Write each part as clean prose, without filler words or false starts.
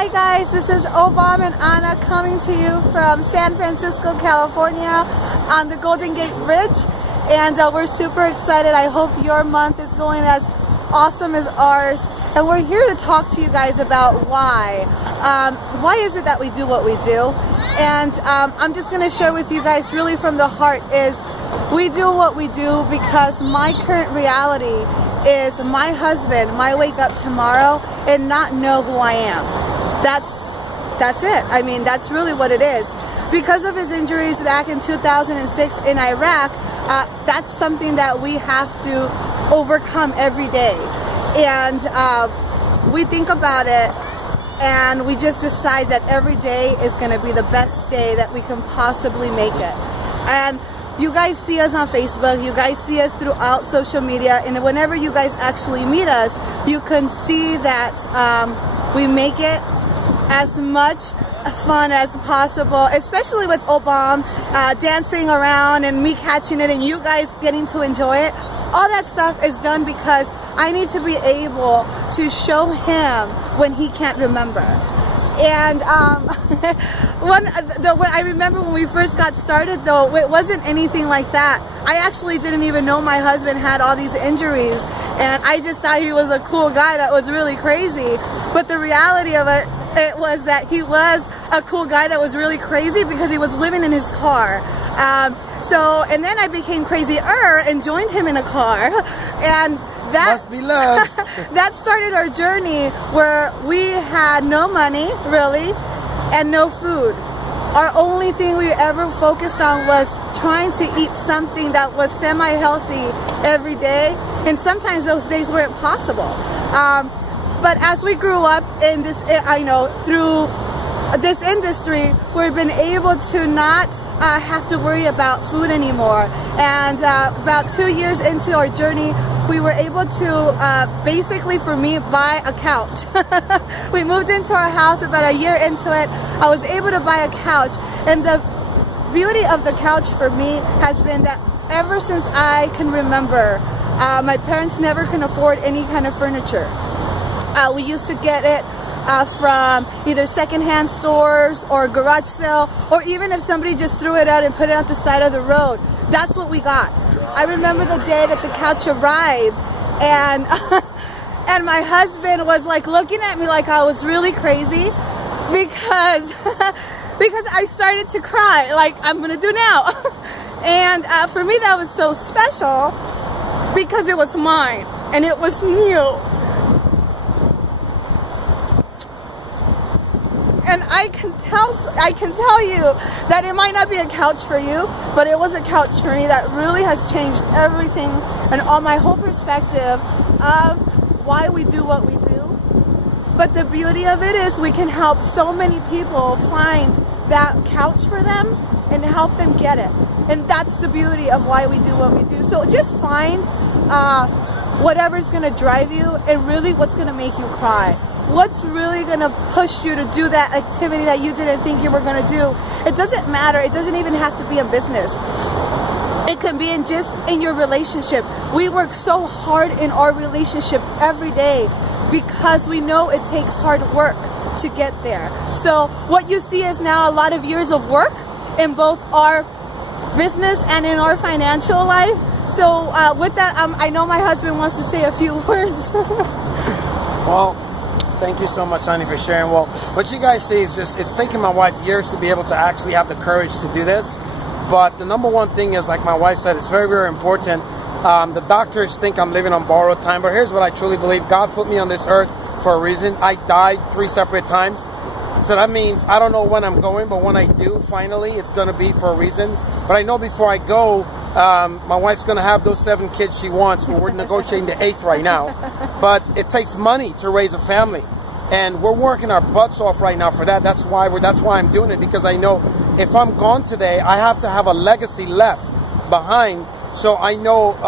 Hi guys, this is OBOM and Anna coming to you from San Francisco, California on the Golden Gate Bridge, and we're super excited. I hope your month is going as awesome as ours, and we're here to talk to you guys about why is it that we do what we do. And I'm just going to share with you guys really from the heart is we do what we do because my current reality is my husband might wake up tomorrow and not know who I am. That's it. I mean, that's really what it is. Because of his injuries back in 2006 in Iraq, that's something that we have to overcome every day. And we think about it and we just decide that every day is going to be the best day that we can possibly make it. And you guys see us on Facebook, you guys see us throughout social media, and whenever you guys actually meet us, you can see that we make it as much fun as possible, especially with OBOM, dancing around and me catching it and you guys getting to enjoy it. All that stuff is done because I need to be able to show him when he can't remember. And I remember when we first got started, though, it wasn't anything like that. I actually didn't even know my husband had all these injuries, and I just thought he was a cool guy that was really crazy. But the reality of it was that he was a cool guy that was really crazy because he was living in his car. And then I became crazier and joined him in a car, and that must be love. That started our journey where we had no money, really, and no food. Our only thing we ever focused on was trying to eat something that was semi-healthy every day, and sometimes those days weren't possible. But as we grew up in this, through this industry, we've been able to not have to worry about food anymore. And about 2 years into our journey, we were able to basically, for me, buy a couch. We moved into our house about a year into it. I was able to buy a couch, and the beauty of the couch for me has been that ever since I can remember, my parents never can afford any kind of furniture. We used to get it from either secondhand stores or garage sale, or even if somebody just threw it out and put it on the side of the road. That's what we got. I remember the day that the couch arrived, and and my husband was like looking at me like I was really crazy because because I started to cry like I'm gonna do now. And for me that was so special because it was mine and it was new. And I can tell you that it might not be a couch for you, but it was a couch for me that really has changed everything and all my whole perspective of why we do what we do. But the beauty of it is we can help so many people find that couch for them and help them get it. And that's the beauty of why we do what we do. So just find whatever's going to drive you and really what's going to make you cry. What's really going to push you to do that activity that you didn't think you were going to do? It doesn't matter. It doesn't even have to be a business. It can be in your relationship. We work so hard in our relationship every day because we know it takes hard work to get there. So what you see is now a lot of years of work in both our business and in our financial life. So with that, I know my husband wants to say a few words. Well, thank you so much, honey, for sharing. Well, what you guys see is it's taken my wife years to be able to actually have the courage to do this. But the number one thing is, like my wife said, it's very, very important. The doctors think I'm living on borrowed time, but here's what I truly believe. God put me on this earth for a reason. I died 3 separate times. So that means I don't know when I'm going, but when I do, finally, it's going to be for a reason. But I know before I go, my wife's going to have those 7 kids she wants. We're negotiating the 8th right now. But it takes money to raise a family. And we're working our butts off right now for that. That's why I'm doing it, because I know if I'm gone today, I have to have a legacy left behind. So I know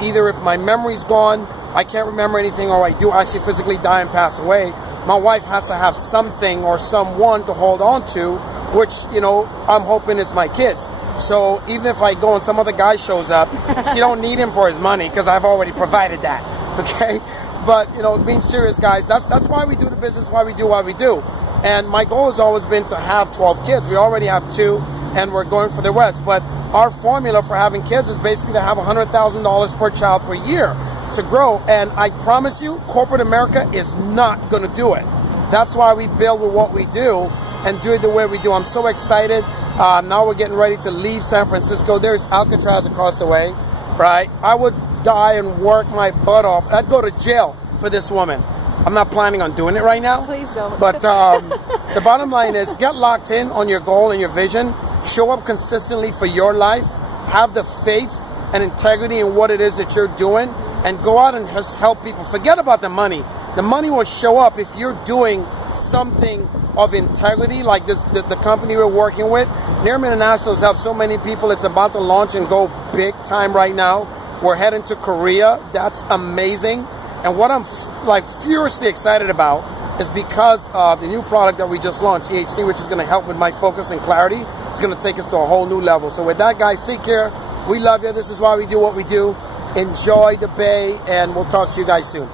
either if my memory's gone, I can't remember anything, or I do actually physically die and pass away, my wife has to have something or someone to hold on to, which, I'm hoping is my kids. So even if I go and some other guy shows up, she don't need him for his money because I've already provided that, okay? But, you know, being serious, guys, that's why we do the business, why we do what we do. And my goal has always been to have 12 kids. We already have 2, and we're going for the rest. But our formula for having kids is basically to have $100,000 per child per year to grow. And I promise you, corporate America is not going to do it. That's why we build with what we do and do it the way we do. I'm so excited. Now we're getting ready to leave San Francisco. There's Alcatraz across the way, right? I would die and work my butt off. I'd go to jail for this woman. I'm not planning on doing it right now. Please don't. But the bottom line is, get locked in on your goal and your vision. Show up consistently for your life. Have the faith and integrity in what it is that you're doing. And go out and just help people. Forget about the money. The money will show up if you're doing something of integrity, like the company we're working with. Nearm International has helped so many people. It's about to launch and go big time right now. We're heading to Korea. That's amazing. And what I'm like furiously excited about is because of the new product that we just launched, EHC, which is going to help with my focus and clarity. It's going to take us to a whole new level. So with that, guys, take care. We love you. This is why we do what we do. Enjoy the Bay, and we'll talk to you guys soon.